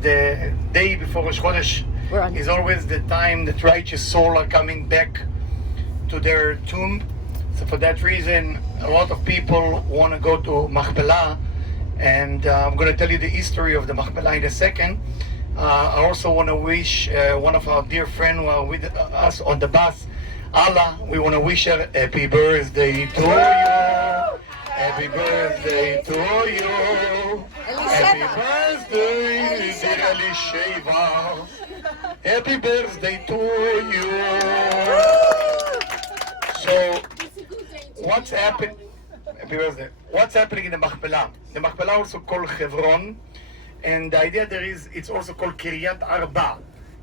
The day before Rosh Chodesh is always the time that righteous souls are coming back to their tomb. So for that reason, a lot of people want to go to Machpelah, and I'm going to tell you the history of the Machpelah in a second. I also want to wish one of our dear friends who are with us on the bus, Allah, we want to wish her happy birthday to you. Happy birthday to you. Happy birthday, dear Elisheva. Happy birthday to you. So, what's happening? Happy birthday. What's happening in the Machpelah? The Machpelah also called Hebron, and the idea there is it's also called Kiryat Arba,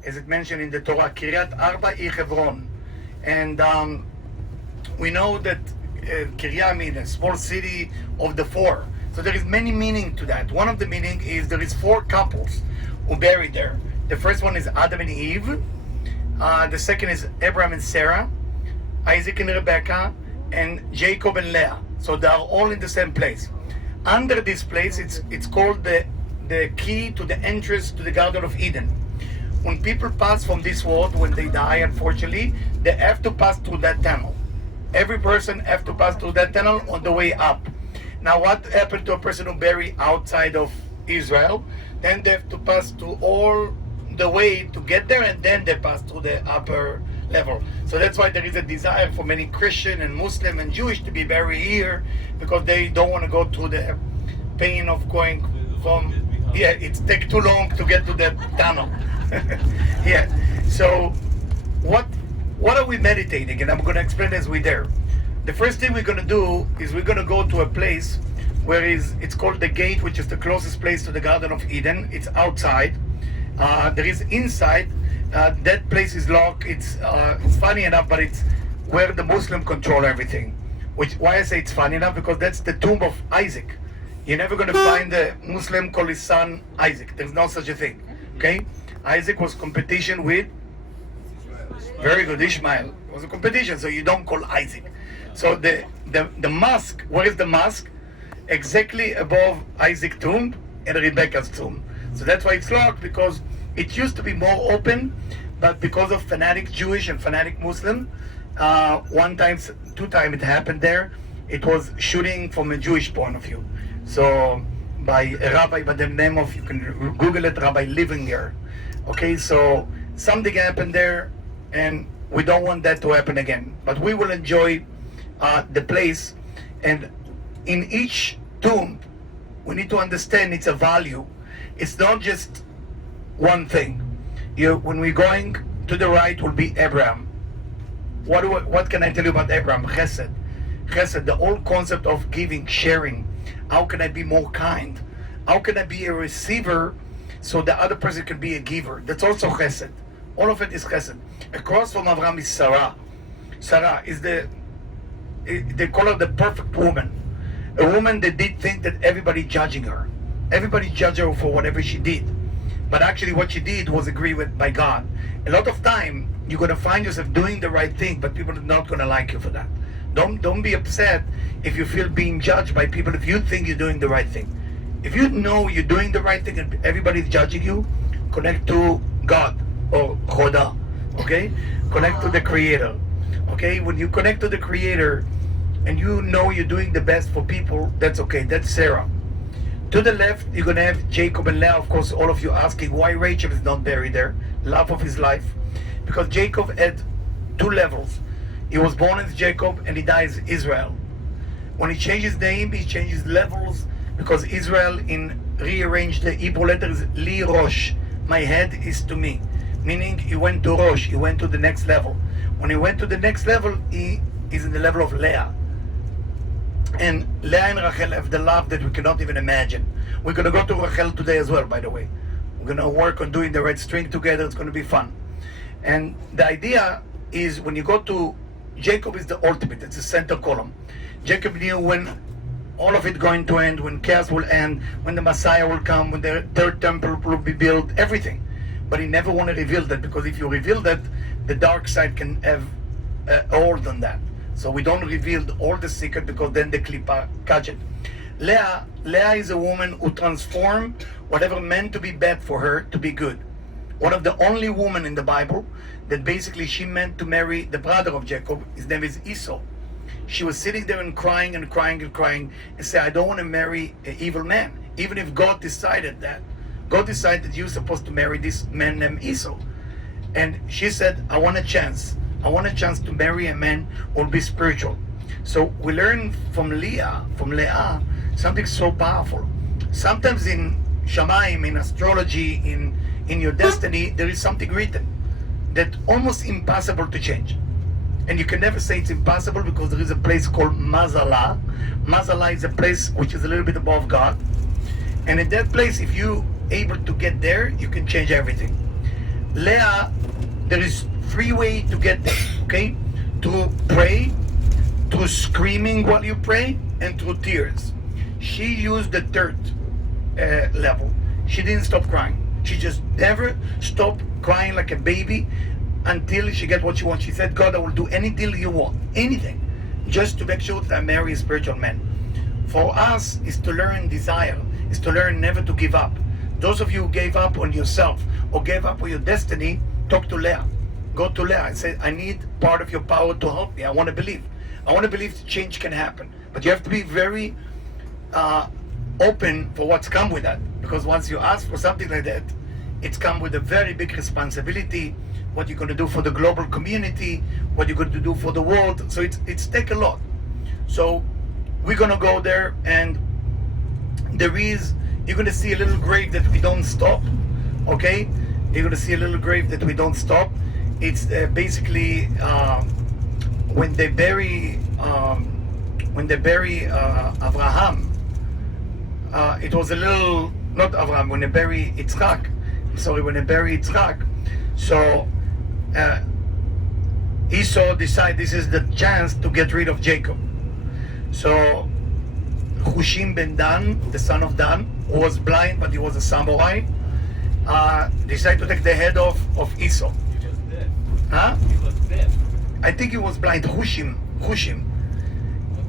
as it mentioned in the Torah. Kiryat Arba I Hebron, and we know that Kiryat means a small city of the four. So there is many meaning to that. One of the meaning is there is four couples who buried there. The first one is Adam and Eve. The second is Abraham and Sarah, Isaac and Rebecca, and Jacob and Leah. So they are all in the same place. Under this place, it's called the key to the entrance to the Garden of Eden. When people pass from this world, when they die, unfortunately, they have to pass through that tunnel. Every person have to pass through that tunnel on the way up. Now, what happened to a person who buried outside of Israel? Then they have to pass through all the way to get there, and then they pass through the upper level. So that's why there is a desire for many Christian and Muslim and Jewish to be buried here, because they don't want to go through the pain of going from, it takes too long to get to the tunnel. Yeah. So what are we meditating? And I'm going to explain as we're there. The first thing we're going to do is we're going to go to a place where it's called the gate, which is the closest place to the Garden of Eden. It's outside. There is inside. That place is locked. It's funny enough, but it's where the Muslim control everything. Why I say it's funny enough, because that's the tomb of Isaac. You're never going to find a Muslim call his son Isaac. There's no such a thing. Okay? Isaac was competition with, very good, Ishmael. It was a competition, so you don't call Isaac. So the mosque, where is the mosque? Exactly above Isaac's tomb and Rebecca's tomb. So that's why it's locked, because it used to be more open, but because of fanatic Jewish and fanatic Muslim, two times it happened there. It was shooting from a Jewish point of view. So by a rabbi by the name of, you can Google it, Rabbi Livinger. Okay, so something happened there, and we don't want that to happen again. But we will enjoy the place, and in each tomb, we need to understand it's a value. It's not just one thing. When we're going to the right will be Abraham. What can I tell you about Abraham? Chesed. Chesed, the whole concept of giving, sharing. How can I be more kind? How can I be a receiver so the other person can be a giver? That's also Chesed. All of it is Chesed. Across from Abraham is Sarah. Sarah is they call her the perfect woman. A woman that did think that everybody judging her. Everybody judged her for whatever she did. But actually what she did was agreed with by God. A lot of time, you're going to find yourself doing the right thing, but people are not going to like you for that. Don't be upset if you feel being judged by people if you think you're doing the right thing. If you know you're doing the right thing and everybody's judging you, connect to God or Choda, okay? Connect to the Creator, okay? When you connect to the Creator and you know you're doing the best for people, that's okay. That's Sarah. To the left, you're going to have Jacob and Leah. Of course, all of you asking why Rachel is not buried there. Love of his life. Because Jacob had two levels. He was born as Jacob and he dies Israel. When he changes name, he changes levels, because Israel in rearranged the Hebrew letters Li Rosh. My head is to me. Meaning he went to Rosh, he went to the next level. When he went to the next level, he is in the level of Leah. And Leah and Rachel have the love that we cannot even imagine. We're going to go to Rachel today as well, by the way. We're going to work on doing the red string together. It's going to be fun. And the idea is when you go to Jacob is the ultimate. It's the center column. Jacob knew when all of it going to end, when chaos will end, when the Messiah will come, when the third temple will be built, everything. But he never want to reveal that, because if you reveal that, the dark side can have a hold on that. So we don't reveal all the secret, because then the Klippa catch it. Leah is a woman who transformed whatever meant to be bad for her to be good. One of the only women in the Bible that basically she meant to marry the brother of Jacob. His name is Esau. She was sitting there and crying and crying and crying and said, I don't want to marry an evil man. Even if God decided that. God decided you're supposed to marry this man named Esau. And she said, I want a chance. I want a chance to marry a man who will be spiritual. So we learn from Leah, something so powerful. Sometimes in Shamayim, in astrology, in your destiny, there is something written that almost impossible to change. And you can never say it's impossible because there is a place called Mazala. Mazala is a place which is a little bit above God. And in that place, if you able to get there, you can change everything. Leah, there is 3 ways to get there, okay? Through pray, through screaming while you pray, and through tears. She used the third level. She didn't stop crying. She just never stopped crying like a baby until she get what she wants. She said, God, I will do any deal you want, anything, just to make sure that I marry a spiritual man. For us, is to learn desire, is to learn never to give up. Those of you who gave up on yourself or gave up on your destiny, talk to Leah. Go to Leah and say, I need part of your power to help me. I want to believe. I want to believe that change can happen. But you have to be very open for what's come with that. Because once you ask for something like that, it's come with a very big responsibility. What you're going to do for the global community, what you're going to do for the world. So it's take a lot. So we're going to go there, and you're going to see a little grave that we don't stop. Okay? You're going to see a little grave that we don't stop. It's basically when they bury Abraham. It was a little, not Abraham, when they bury Yitzchak. When they bury Yitzchak. So Esau decided this is the chance to get rid of Jacob. So Hushim ben Dan, the son of Dan, who was blind but he was a samurai, decided to take the head of Esau. He was dead. Huh? He was dead. I think he was blind. Hushim.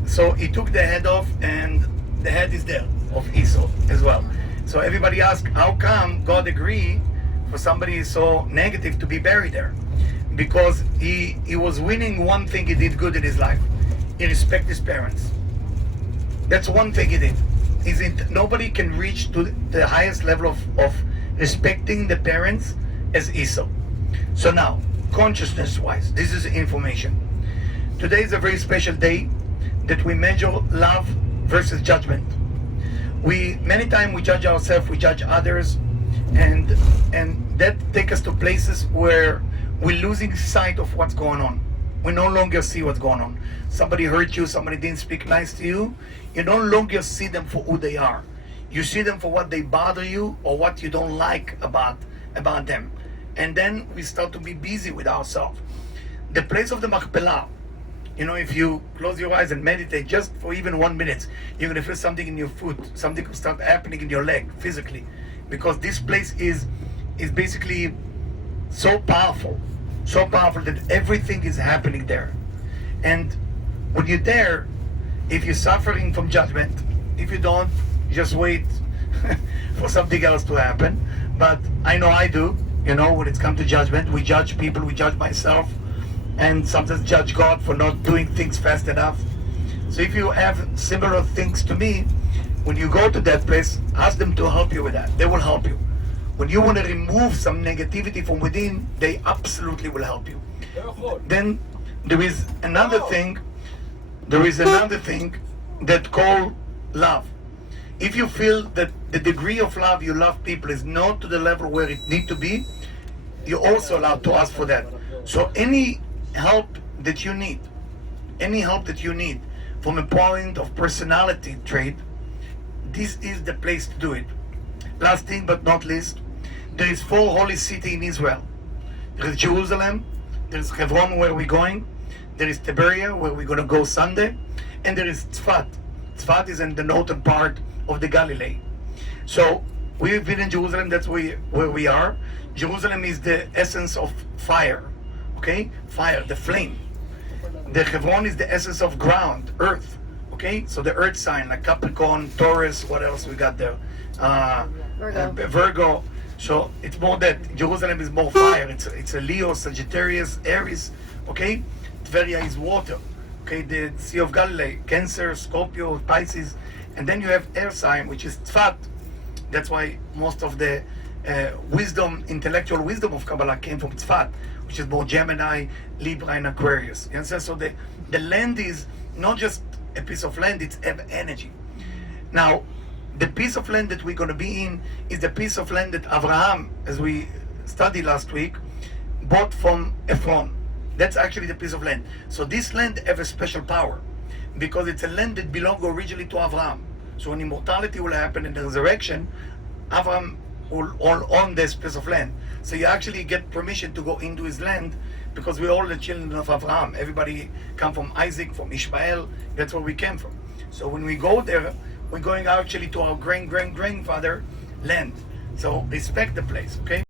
So he took the head off, and the head is there of Esau as well. So everybody asked, how come God agreed for somebody so negative to be buried there? Because he was winning one thing he did good in his life. He respected his parents. That's one thing he did. Nobody can reach to the highest level of respecting the parents as Esau. So now, consciousness-wise, this is information. Today is a very special day that we measure love versus judgment. Many times we judge ourselves, we judge others, and that takes us to places where we're losing sight of what's going on. We no longer see what's going on. Somebody hurt you, somebody didn't speak nice to you. You no longer see them for who they are. You see them for what they bother you or what you don't like about them. And then we start to be busy with ourselves. The place of the Machpelah, if you close your eyes and meditate just for even 1 minute, you're going to feel something in your foot, something will start happening in your leg physically. Because this place is basically so powerful that everything is happening there. And when you're there, if you're suffering from judgment, if you don't, just wait for something else to happen. But I know I do, when it's come to judgment, we judge people, we judge myself, and sometimes judge God for not doing things fast enough. So if you have similar things to me, when you go to that place, ask them to help you with that. They will help you. When you want to remove some negativity from within, they absolutely will help you. Then there is another thing that called love. If you feel that the degree of love you love people is not to the level where it need to be, you're also allowed to ask for that. So any help that you need from a point of personality trait, this is the place to do it. Last thing but not least, there is 4 holy cities in Israel. There is Jerusalem, there is Hebron where we're going, there is Tiberia where we're going to go Sunday, and there is Tzfat. Tzfat is in the northern part of the Galilee. So we've been in Jerusalem, that's where we are. Jerusalem is the essence of fire, okay? Fire, the flame. The Hebron is the essence of ground, earth, Okay, so the earth sign like Capricorn, Taurus, what else we got there? Virgo. So it's more that Jerusalem is more fire. It's a Leo, Sagittarius, Aries. Okay, Tveria is water. Okay, the Sea of Galilee, Cancer, Scorpio, Pisces, and then you have air sign, which is Tzfat. That's why most of the wisdom, intellectual wisdom of Kabbalah came from Tzfat, which is more Gemini, Libra, and Aquarius. You understand? So the land is not just a piece of land, it's energy. Now, the piece of land that we're going to be in is the piece of land that Abraham, as we studied last week, bought from Ephron. That's actually the piece of land. So this land has a special power because it's a land that belonged originally to Abraham. So when immortality will happen in the resurrection, Abraham will own this piece of land. So you actually get permission to go into his land because we're all the children of Abraham. Everybody come from Isaac, from Ishmael. That's where we came from. So when we go there, we're going actually to our great-great-grandfather land. So respect the place, okay?